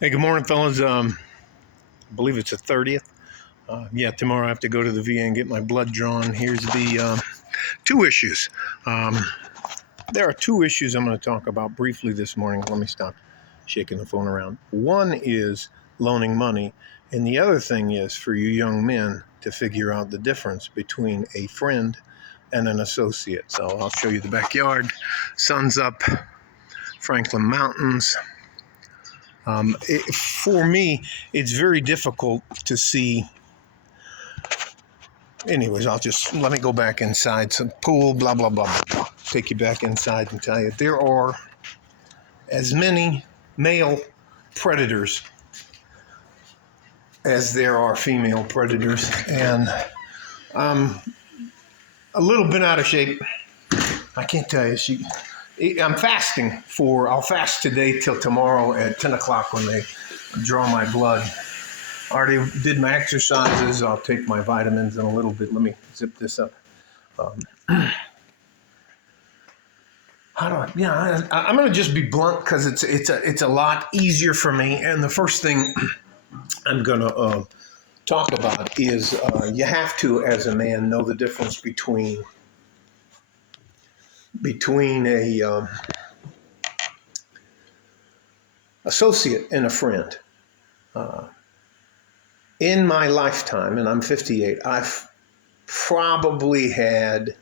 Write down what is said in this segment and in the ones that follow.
Hey, good morning, fellas. I believe it's the 30th. Yeah, tomorrow I have to go to the VA and get my blood drawn. Here's the two issues. Um, there are two issues I'm going to talk about briefly this morning. Let me stop shaking the phone around. One is loaning money, and the other thing is for you young men to figure out the difference between a friend and an associate. So I'll show you the backyard. Sun's up, Franklin Mountains. For me, it's very difficult to see. Anyways, let me go back inside. Some pool, blah, blah, blah, blah, blah. Take you back inside and tell you there are as many male predators as there are female predators. And I'm a little bit out of shape. I can't tell you. I'm fasting I'll fast today till tomorrow at 10 o'clock when they draw my blood. I already did my exercises. I'll take my vitamins in a little bit. Let me zip this up. I'm going to just be blunt because it's a lot easier for me. And the first thing I'm going to talk about is you have to, as a man, know the difference between a associate and a friend. In my lifetime, and I'm 58, I've probably had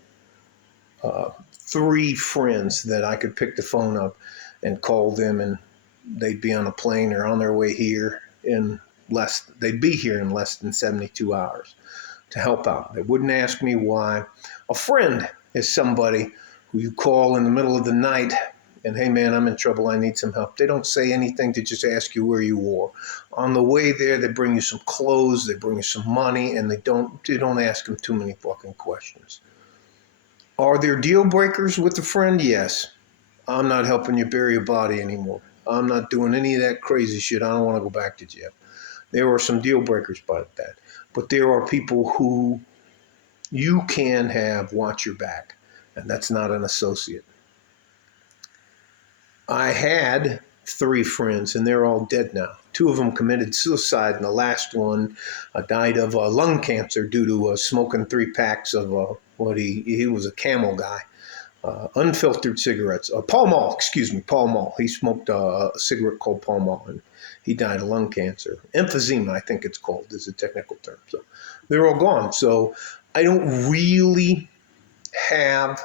three friends that I could pick the phone up and call them, and they'd be on a plane or on their way here they'd be here in less than 72 hours to help out. They wouldn't ask me why. A friend is somebody who you call in the middle of the night and, hey man, I'm in trouble, I need some help. They don't say anything, to just ask you where you are. On the way there, they bring you some clothes, they bring you some money, and they don't ask them too many fucking questions. Are there deal breakers with a friend? Yes. I'm not helping you bury a body anymore. I'm not doing any of that crazy shit. I don't want to go back to jail. There are some deal breakers about that. But there are people who you can have watch your back, and that's not an associate. I had three friends, and they're all dead now. Two of them committed suicide, and the last one died of lung cancer due to smoking 3 packs of he was a Camel guy. Unfiltered cigarettes. Pall Mall. He smoked a cigarette called Pall Mall, and he died of lung cancer. Emphysema, I think it's called, is a technical term. So they're all gone. So I don't really have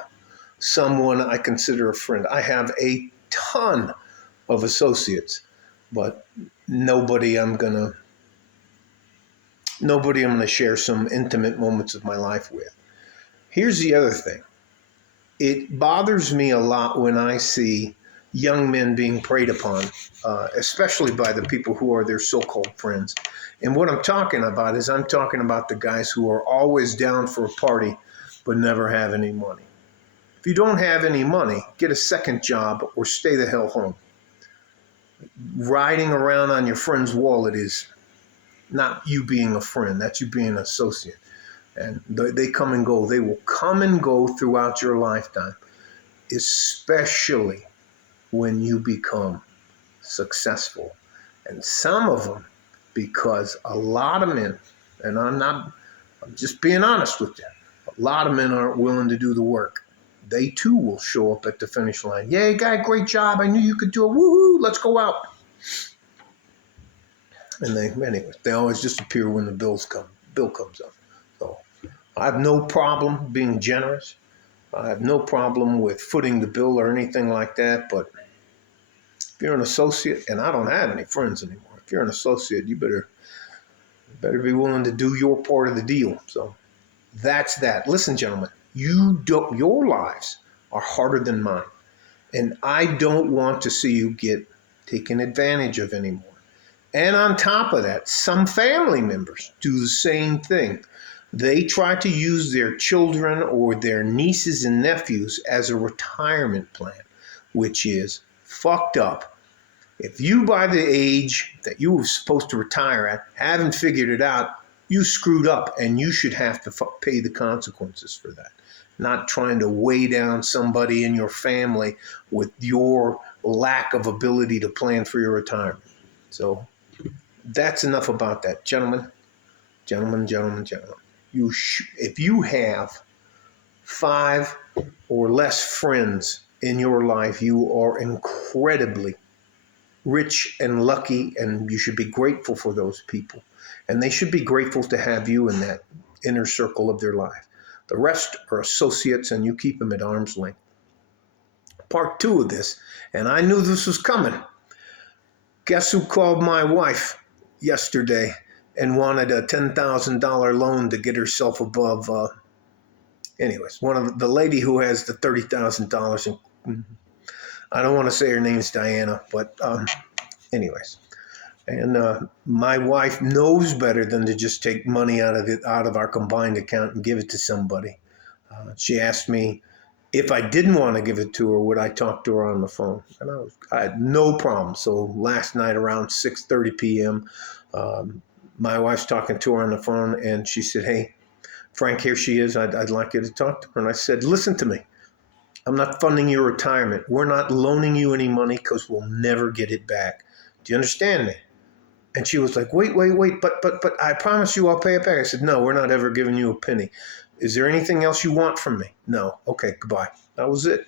someone I consider a friend. I have a ton of associates, but nobody I'm gonna share some intimate moments of my life with. Here's the other thing. It bothers me a lot when I see young men being preyed upon, especially by the people who are their so-called friends. And what I'm talking about is the guys who are always down for a party but never have any money. If you don't have any money, get a second job or stay the hell home. Riding around on your friend's wallet is not you being a friend. That's you being an associate. And they come and go. They will come and go throughout your lifetime, especially when you become successful. And some of them, because a lot of men, and I'm just being honest with you, a lot of men aren't willing to do the work. They too will show up at the finish line. Yeah, guy, great job. I knew you could do it. Woohoo, let's go out. And they always disappear when the bill comes up. So I have no problem being generous. I have no problem with footing the bill or anything like that. But if you're an associate, and I don't have any friends anymore, if you're an associate, you better be willing to do your part of the deal. So that's that. Listen, gentlemen, your lives are harder than mine. And I don't want to see you get taken advantage of anymore. And on top of that, some family members do the same thing. They try to use their children or their nieces and nephews as a retirement plan, which is fucked up. If you, by the age that you were supposed to retire at, haven't figured it out, you screwed up, and you should have to pay the consequences for that. Not trying to weigh down somebody in your family with your lack of ability to plan for your retirement. So that's enough about that. Gentlemen, gentlemen, gentlemen, gentlemen. If you have 5 or less friends in your life, you are incredibly rich and lucky, and you should be grateful for those people. And they should be grateful to have you in that inner circle of their life. The rest are associates, and you keep them at arm's length. Part 2 of this, and I knew this was coming. Guess who called my wife yesterday and wanted a $10,000 loan to get herself above? Anyways, one of the lady who has the $30,000. I don't want to say her name's Diana, but anyways. And my wife knows better than to just take money out of our combined account and give it to somebody. She asked me if I didn't want to give it to her, would I talk to her on the phone? And I had no problem. So last night around 6:30 p.m., my wife's talking to her on the phone, and she said, "Hey, Frank, here she is. I'd like you to talk to her." And I said, "Listen to me. I'm not funding your retirement. We're not loaning you any money because we'll never get it back. Do you understand me?" And she was like, wait, but I promise you I'll pay it back. I said, "No, we're not ever giving you a penny. Is there anything else you want from me?" "No." "Okay, goodbye." That was it.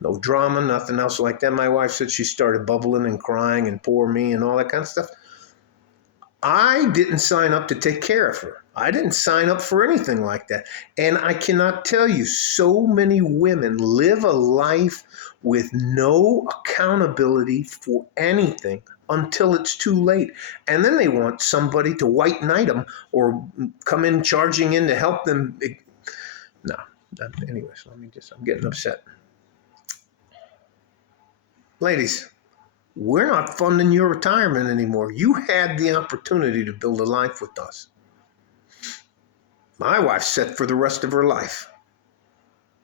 No drama, nothing else like that. My wife said she started bubbling and crying and poor me and all that kind of stuff. I didn't sign up to take care of her. I didn't sign up for anything like that. And I cannot tell you, so many women live a life with no accountability for anything until it's too late. And then they want somebody to white knight them or come in charging in to help them. No. Anyways, I'm getting upset. Ladies, we're not funding your retirement anymore. You had the opportunity to build a life with us. My wife's set for the rest of her life.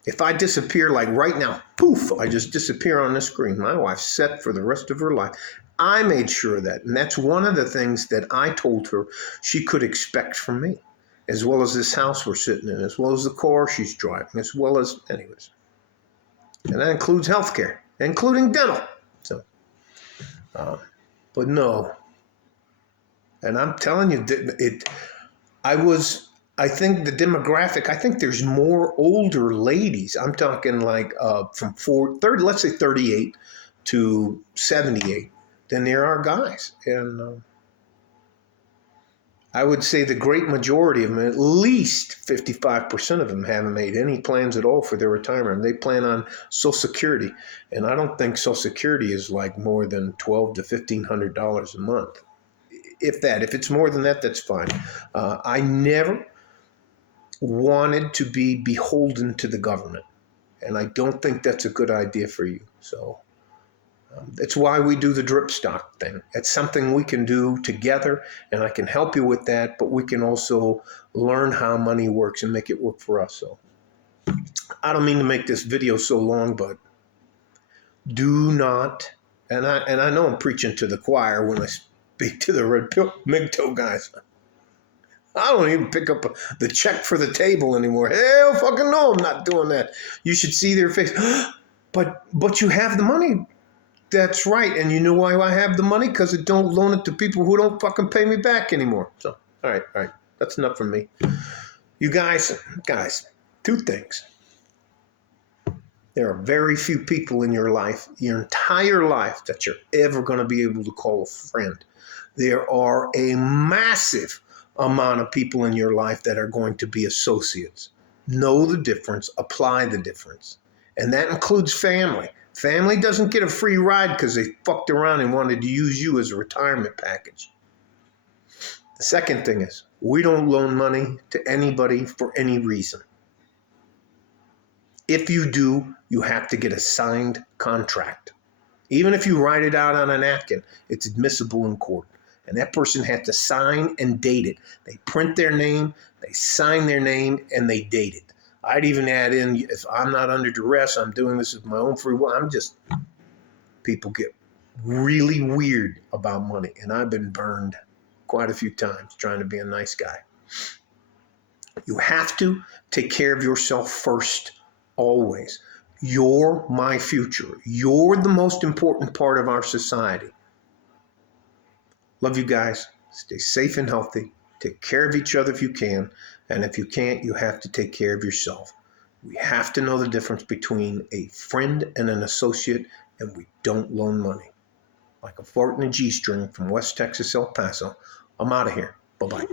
If I disappear, like right now, poof, I just disappear on the screen. My wife's set for the rest of her life. I made sure of that. And that's one of the things that I told her she could expect from me, as well as this house we're sitting in, as well as the car she's driving, as well as, anyways. And that includes healthcare, including dental. So, but no. And I'm telling you, I think the demographic, I think there's more older ladies. I'm talking like from 30, let's say 38 to 78 than there are guys. And I would say the great majority of them, at least 55% of them, haven't made any plans at all for their retirement. They plan on Social Security. And I don't think Social Security is like more than $1,200 to $1,500 a month. If it's more than that, that's fine. I never wanted to be beholden to the government. And I don't think that's a good idea for you. So that's why we do the drip stock thing. It's something we can do together, and I can help you with that, but we can also learn how money works and make it work for us. So I don't mean to make this video so long, but do not, and I know I'm preaching to the choir when I speak to the Red Pill MGTOW guys. I don't even pick up the check for the table anymore. Hell fucking no, I'm not doing that. You should see their face. But you have the money. That's right. And you know why I have the money? Because I don't loan it to people who don't fucking pay me back anymore. So, all right. That's enough from me. You guys, 2 things. There are very few people in your life, your entire life, that you're ever going to be able to call a friend. There are a massive amount of people in your life that are going to be associates. Know the difference, apply the difference. And that includes family. Family doesn't get a free ride because they fucked around and wanted to use you as a retirement package. The second thing is, we don't loan money to anybody for any reason. If you do, you have to get a signed contract. Even if you write it out on a napkin, it's admissible in court. And that person had to sign and date it. They print their name, they sign their name, and they date it. I'd even add in, if I'm not under duress, I'm doing this with my own free will. People get really weird about money. And I've been burned quite a few times trying to be a nice guy. You have to take care of yourself first, always. You're my future. You're the most important part of our society. Love you guys. Stay safe and healthy. Take care of each other if you can. And if you can't, you have to take care of yourself. We have to know the difference between a friend and an associate, and we don't loan money. Like a fart in a G string from West Texas, El Paso. I'm out of here. Bye bye.